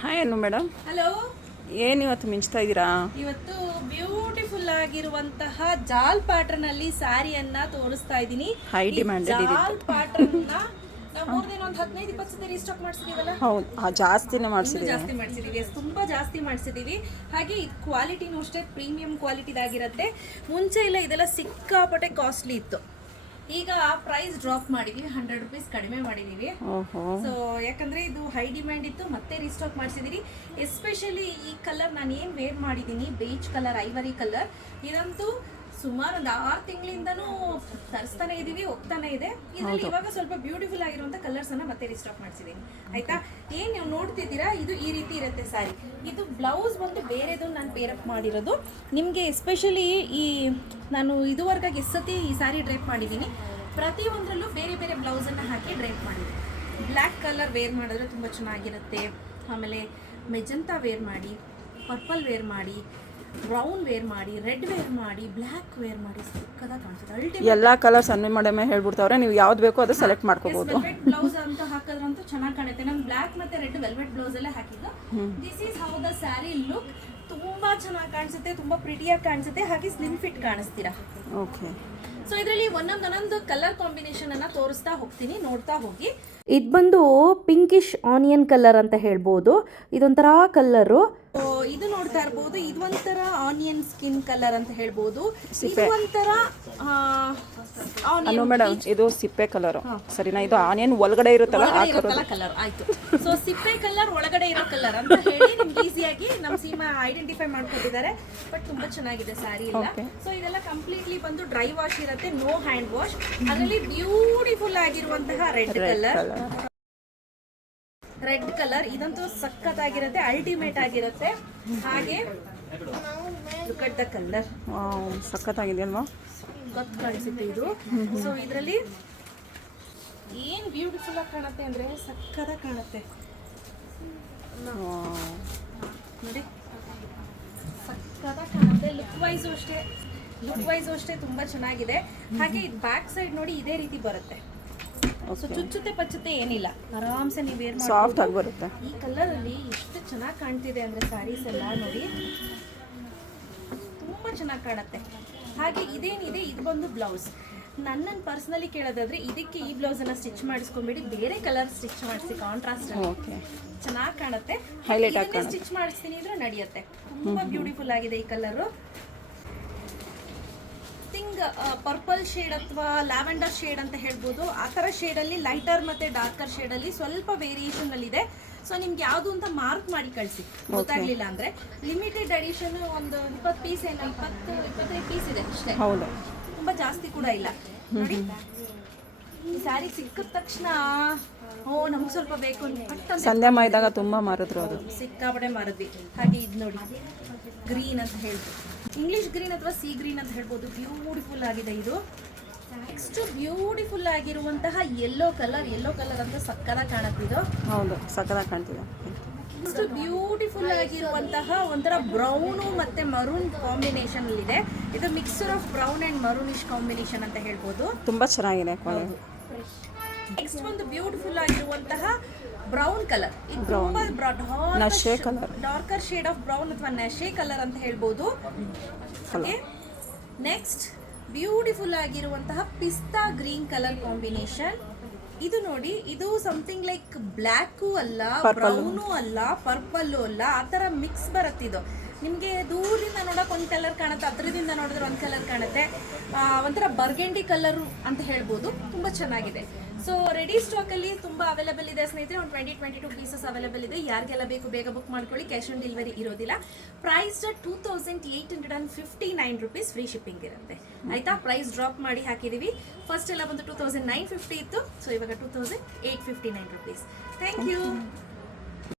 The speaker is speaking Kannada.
ಹಾಯ್ ಅನ್ನು ಮೇಡಮ್, ಹಲೋ. ಏನು ಇವತ್ತು ಮಿಂಚ್ತಾ ಇದ್ದೀರಾ? ಇವತ್ತು ಬ್ಯೂಟಿಫುಲ್ ಆಗಿರುವಂತಹ ಜಾಲ್ ಪ್ಯಾಟರ್ನ್ ಅಲ್ಲಿ ಸ್ಯಾರಿಯನ್ನ ತೋರಿಸ್ತಾ ಇದ್ದೀನಿ. ಹೈ ಡಿಮ್ಯಾಂಡೆಡ್ ಇದೆ. ಜಾಲ್ ಪ್ಯಾಟರ್ನ್ ನಾವು ಮೂರ್ ದಿನ ಒಂದು 15-20 ಸತಿ ರೀಸ್ಟಾಕ್ ಮಾಡಿಸಿದೀವಲ್ಲ. ಹೌದು, ಜಾಸ್ತಿನೇ ಮಾಡಿಸಿದ್ದೀವಿ. ಜಾಸ್ತಿ ಮಾಡಿಸಿದೀವಿ, ತುಂಬಾ ಜಾಸ್ತಿ ಮಾಡಿಸಿದೀವಿ. ಹಾಗೆ ಇದು ಕ್ವಾಲಿಟಿನೂ ಅಷ್ಟೇ ಪ್ರೀಮಿಯಂ ಕ್ವಾಲಿಟಿದಾಗಿರುತ್ತೆ. ಮುಂಚೆ ಎಲ್ಲ ಇದೆಲ್ಲ ಸಿಕ್ಕಾಪಟ್ಟೆ ಕಾಸ್ಟ್ಲಿ ಇತ್ತು. ಈಗ ಪ್ರೈಸ್ ಡ್ರಾಪ್ ಮಾಡಿದೀವಿ, 100 ರುಪೀಸ್ ಕಡಿಮೆ ಮಾಡಿದೀವಿ. ಸೊ ಯಾಕಂದ್ರೆ ಇದು ಹೈ ಡಿಮ್ಯಾಂಡ್ ಇತ್ತು, ಮತ್ತೆ ರೀಸ್ಟಾಕ್ ಮಾಡಿಸಿದೀವಿ. ಎಸ್ಪೆಷಲಿ ಈ ಕಲರ್ ನಾನು ಏನು ವೇರ್ ಮಾಡಿದ್ದೀನಿ, ಬೇಜ್ ಕಲರ್, ಐವರಿ ಕಲರ್, ಇದಂತೂ ಸುಮಾರು ಒಂದು 6 ತಿಂಗಳಿಂದನೂ ತರಿಸ್ತಾನೆ ಇದೀವಿ, ಹೋಗ್ತಾನೆ ಇದೆ. ಇದರಲ್ಲಿ ಇವಾಗ ಸ್ವಲ್ಪ ಬ್ಯೂಟಿಫುಲ್ ಆಗಿರುವಂತ ಕಲರ್ಸ್ ಅನ್ನ ಮತ್ತೆ ರೀಸ್ಟಾಕ್ ಮಾಡಿಸಿದೀನಿ. ಆಯ್ತಾ? ಏನ್ ನೀವು ನೋಡ್ತಿದ್ದೀರಾ, ಇದು ಈ ರೀತಿ ಇರುತ್ತೆ ಸ್ಯಾರಿ. ಇದು ಬ್ಲೌಸ್ ಬಂದು ಬೇರೆದು ನಾನು ಪೇರಪ್ ಮಾಡಿರೋದು ನಿಮಗೆ. ಎಸ್ಪೆಷಲಿ ಈ ನಾನು ಇದುವರೆಗಾಗಿ ಸತಿ ಈ ಸ್ಯಾರಿ ಡ್ರೈಪ್ ಮಾಡಿದ್ದೀನಿ. ಪ್ರತಿಯೊಂದರಲ್ಲೂ ಬೇರೆ ಬೇರೆ ಬ್ಲೌಸನ್ನು ಹಾಕಿ ಡ್ರೈಪ್ ಮಾಡಿದ್ದೀನಿ. ಬ್ಲ್ಯಾಕ್ ಕಲರ್ ವೇರ್ ಮಾಡಿದ್ರೆ ತುಂಬ ಚೆನ್ನಾಗಿರುತ್ತೆ. ಆಮೇಲೆ ಮೆಜಂತಾ ವೇರ್ ಮಾಡಿ, ಪರ್ಪಲ್ ವೇರ್ ಮಾಡಿ, ಬ್ರೌನ್ ವೇರ್ ಮಾಡಿ, ರೆಡ್ ವೇರ್ ಮಾಡಿ, ಬ್ಲ್ಯಾಕ್ ವೇರ್ ಮಾಡಿ, ಸಿಕ್ಕದಾಗಿ ಕಾಣಿಸುತ್ತೆ. ಎಲ್ಲ ಕಲರ್ಸ್ ಅನ್ನು ಮೇಡಮ್ ಹೇಳ್ಬಿಡ್ತಾವ್ರೆ, ನೀವು ಯಾವ್ದು ಬೇಕೋ ಅದು ಸೆಲೆಕ್ಟ್ ಮಾಡ್ಕೋಬಹುದು. ವೆಲ್ವೆಟ್ ಬ್ಲೌಸ್ ಅಂತ ಹಾಕಿದ್ರಂತೂ ಚೆನ್ನಾಗಿ ಕಾಣುತ್ತೆ. ನಾನು ಬ್ಲ್ಯಾಕ್ ಮತ್ತೆ ರೆಡ್ ವೆಲ್ವೆಟ್ ಬ್ಲೌಸ್ ಅಲ್ಲೇ ಹಾಕಿದ್ದು. This is how the sari look. ತುಂಬಾ ಚೆನ್ನಾಗಿ ಕಾಣಿಸುತ್ತೆ, ತುಂಬಾ ಪ್ರಿಟಿಯಾಗಿ ಕಾಣಿಸುತ್ತೆ, ಹಾಗೆ ಸ್ಲಿಮ್ ಫಿಟ್ ಕಾಣಿಸ್ತೀರಾ. ಓಕೆ. ಸೊ ಇದರಲ್ಲಿ ಒಂದೊಂದು ಕಲರ್ ಕಾಂಬಿನೇಷನ್ ಅನ್ನ ತೋರಿಸ್ತಾ ಹೋಗ್ತೀನಿ, ನೋಡ್ತಾ ಹೋಗಿ. ಇದು ಬಂದು ಪಿಂಕಿಶ್ ಆನಿಯನ್ ಕಲರ್ ಅಂತ ಹೇಳ್ಬೋದು. ಇದೊಂಥರ ಕಲರು. ಇದು ನೋಡ್ತಾ ಇರ್ಬೋದು, ಇದು ಒಂಥರ ಆನಿಯನ್ ಸ್ಕಿನ್ ಕಲರ್ ಅಂತ ಹೇಳ್ಬೋದು. ಇದು ಒಂಥರ ಮೇಡಮ್ ಇದು ಸಿಪ್ಪೆ ಕಲರ್ ಸರಿನಾ? ಇದು ಆನಿಯನ್ ಒಳಗಡೆ ಇರುತ್ತಲ್ಲ ಕಲರ್. ಆಯ್ತು. ಸೊ ಸಿಪ್ಪೆ ಕಲರ್ ಒಳಗಡೆ ಇರೋ ಕಲರ್ ಅಂತ ಹೇಳಿ ನಿಮ್ಗೆ ಈಸಿಯಾಗಿ ನಮ್ಮ ಸೀಮಾ ಐಡೆಂಟಿಫೈ ಮಾಡ್ಕೊಂಡಿದ್ದಾರೆ. ಬಟ್ ತುಂಬಾ ಚೆನ್ನಾಗಿದೆ ಸ್ಯಾರಿ ಎಲ್ಲ. ಸೊ ಇದೆಲ್ಲ ಕಂಪ್ಲೀಟ್ಲಿ ಬಂದು ಡ್ರೈ ವಾಶ್ ಇರುತ್ತೆ, ನೋ ಹ್ಯಾಂಡ್ ವಾಶ್. ಅದರಲ್ಲಿ ಬ್ಯೂಟಿಫುಲ್ ಆಗಿರುವಂತಹ ರೆಡ್ ಕಲರ್ ಇದಂತೂ ಸಖತ್ತಾಗಿರುತ್ತೆ, ಅಲ್ಟಿಮೇಟ್ ಆಗಿರುತ್ತೆ. ಹಾಗೆ ಲುಕ್ ಅಟ್ ದ ಕಲರ್, ಸಖತ್ತಾಗಿದೆ ಅಲ್ವಾ? ಸಖತ್ ಕಾಣಿಸುತ್ತೆ ಇದು. ಸೊ ಇದರಲ್ಲಿ ಏನ್ ಬ್ಯೂಟಿಫುಲ್ ಆಗಿ ಕಾಣುತ್ತೆ ಅಂದ್ರೆ ಸಖತ್ತಾಗಿ ಕಾಣುತ್ತೆ ನೋಡಿ, ಸಖತ್ತಾಗಿ ಕಾಣುತ್ತೆ. ಲುಕ್ ವೈಸು ಅಷ್ಟೇ ತುಂಬಾ ಚೆನ್ನಾಗಿದೆ. ಹಾಗೆ ಇದು ಬ್ಯಾಕ್ ಸೈಡ್ ನೋಡಿ ಇದೇ ರೀತಿ ಬರುತ್ತೆ. ಸೊ ಚುಚ್ಚುತ್ತೆ ಪಚ್ಚುತ್ತೆ ಏನಿಲ್ಲ, ಆರಾಮ್ಸೆ ನೀವು ವೇರ್ ಮಾಡಿ ಸಾಫ್ಟ್ ಆಗಿ ಬರುತ್ತೆ. ಈ ಕಲರ್ ಅಲ್ಲಿ ಎಷ್ಟು ಚೆನ್ನಾಗಿ ಕಾಣ್ತಿದೆ ಅಂದ್ರೆ ಸ್ಯಾರೀಸ್ ಎಲ್ಲ ನೋಡಿ, ತುಂಬಾ ಚೆನ್ನಾಗಿ ಕಾಣುತ್ತೆ. ಹಾಗೆ ಇದೇನಿದೆ, ಇದು ಬಂದು ಬ್ಲೌಸ್. ನನ್ನನ್ನು ಪರ್ಸನಲಿ ಕೇಳೋದಾದ್ರೆ ಇದಕ್ಕೆ ಈ ಬ್ಲೌಸ್ ಅನ್ನ ಸ್ಟಿಚ್ ಮಾಡಿಸ್ಕೊಂಬೇಡಿ, ಬೇರೆ ಕಲರ್ ಸ್ಟಿಚ್ ಮಾಡಿಸಿ, ಕಾಂಟ್ರಾಸ್ಟ್ ಚೆನ್ನಾಗಿ ಕಾಣುತ್ತೆ. ಸ್ಟಿಚ್ ಮಾಡಿಸ್ತೀನಿ ಅಂದ್ರೆ ನಡೆಯುತ್ತೆ. ತುಂಬಾ ಬ್ಯೂಟಿಫುಲ್ ಆಗಿದೆ ಈ ಕಲರು. ಪರ್ಪಲ್ ಶೇಡ್ ಅಥವಾ ಲ್ಯಾವೆಂಡರ್ ಶೇಡ್ ಅಂತ ಹೇಳ್ಬೋದು. ಆ ಥರ ಶೇಡಲ್ಲಿ ಲೈಟರ್ ಮತ್ತೆ ಡಾರ್ಕರ್ ಶೇಡಲ್ಲಿ ಸ್ವಲ್ಪ ವೇರಿಯೇಷನ್ ಅಲ್ಲಿ ಇದೆ. ಸೊ ನಿಮ್ಗೆ ಯಾವುದು ಅಂತ ಮಾರ್ಕ್ ಮಾಡಿ ಕಳಿಸಿ, ಗೊತ್ತಾಗ್ಲಿಲ್ಲ ಅಂದ್ರೆ. ಲಿಮಿಟೆಡ್ ಎಡಿಷನ್ ಒಂದು 20 ಪೀಸ್ ಏನೋ 20-25 ಪೀಸ್ ಇದೆ ಅಷ್ಟೇ, ತುಂಬಾ ಜಾಸ್ತಿ ಕೂಡ ಇಲ್ಲ. ನೋಡಿ ಈ ಸ್ಯಾರಿ ಸಿಕ್ಕಿದ ತಕ್ಷಣ ನಮ್ಗೆ ಸ್ವಲ್ಪ ಬೇಕು ಅಂತ ಸಂಧ್ಯಾ ಮಾಡಿದಾಗ ತುಂಬಾ ಮಾರಿದ್ರು, ಅದು ಸಿಕ್ಕಾಪಟ್ಟೆ ಮಾರಿದ್ವಿ. ಹಾಗೆ ಇದು ನೋಡಿ, ಗ್ರೀನ್ ಅಂತ ಹೇಳ್ಬೋದು, ಇಂಗ್ಲಿಷ್ ಗ್ರೀನ್ ಅಥವಾ ಸಿ ಗ್ರೀನ್ ಅಂತ ಹೇಳ್ಬೋದು. ಬ್ಯೂಟಿಫುಲ್ ಆಗಿದೆ ಇದು. ನೆಕ್ಸ್ಟ್ ಬ್ಯೂಟಿಫುಲ್ ಆಗಿರುವಂತಹ ಯೆಲ್ಲೋ ಕಲರ್ ಅಂತ ಸಕ್ಕತ್ತಾಗಿ ಕಾಣುತ್ತೆ ಇದು. ಹೌದು, ಸಕ್ಕತ್ತಾಗಿ ಕಾಣ್ತಿದೆ. ನೆಕ್ಸ್ಟ್ ಬ್ಯೂಟಿಫುಲ್ ಆಗಿರುವಂತಹ ಒಂಥರ ಬ್ರೌನು ಮತ್ತೆ ಮರೂನ್ ಕಾಂಬಿನೇಷನ್ ಇದೆ. ಇದು mixer of brown and ಮರೂನಿಶ್ combination ಅಂತ ಹೇಳ್ಬೋದು. ತುಂಬಾ ಚೆನ್ನಾಗಿದೆ. ನೆಕ್ಸ್ಟ್ ಒಂದು ಬ್ಯೂಟಿಫುಲ್ ಆಗಿರುವಂತಹ brown colour, darker shade of brown ಅಥವಾ ನಶೆ ಕಲರ್ ಅಂತ ಹೇಳ್ಬೋದು. ನೆಕ್ಸ್ಟ್ ಬ್ಯೂಟಿಫುಲ್ ಆಗಿರುವಂತಹ ಪಿಸ್ತಾ ಗ್ರೀನ್ ಕಲರ್ ಕಾಂಬಿನೇಷನ್. ಇದು ನೋಡಿ, ಇದು ಸಮಥಿಂಗ್ ಲೈಕ್ ಬ್ಲ್ಯಾಕು ಅಲ್ಲ, ಬ್ರೌನು ಅಲ್ಲ, ಪರ್ಪಲ್ಲು ಅಲ್ಲ, ಆ ಥರ ಮಿಕ್ಸ್ ಬರುತ್ತಿದ್ದು. ನಿಮಗೆ ದೂರದಿಂದ ನೋಡೋಕೆ ಒಂದು ಕಲರ್ ಕಾಣುತ್ತೆ, ಹತ್ರದಿಂದ ನೋಡಿದ್ರೆ ಒಂದು ಕಲರ್ ಕಾಣುತ್ತೆ. ಒಂಥರ ಬರ್ಗೆಂಡಿ ಕಲರ್ ಅಂತ ಹೇಳ್ಬೋದು. ತುಂಬ ಚೆನ್ನಾಗಿದೆ. ಸೊ ರೆಡಿ ಸ್ಟಾಕಲ್ಲಿ ತುಂಬ ಅವೈಲೇಬಲ್ ಇದೆ ಸ್ನೇಹಿತರೆ. ಒಂದು 20-22 ಪೀಸಸ್ ಅವೈಲೇಬಲ್ ಇದೆ. ಯಾರಿಗೆಲ್ಲ ಬೇಕು ಬೇಗ ಬುಕ್ ಮಾಡ್ಕೊಳ್ಳಿ. ಕ್ಯಾಶ್ ಆನ್ ಡೆಲಿವರಿ ಇರೋದಿಲ್ಲ. ಪ್ರೈಸ್ 2859 ರುಪೀಸ್, ಫ್ರೀ ಶಿಪ್ಪಿಂಗ್ ಇರುತ್ತೆ. ಆಯ್ತಾ? ಪ್ರೈಸ್ ಡ್ರಾಪ್ ಮಾಡಿ ಹಾಕಿದ್ದೀವಿ. ಫಸ್ಟ್ ಎಲ್ಲ ಬಂದು 2950 ಇತ್ತು. ಸೊ ಇವಾಗ 2859 ರುಪೀಸ್. Thank you.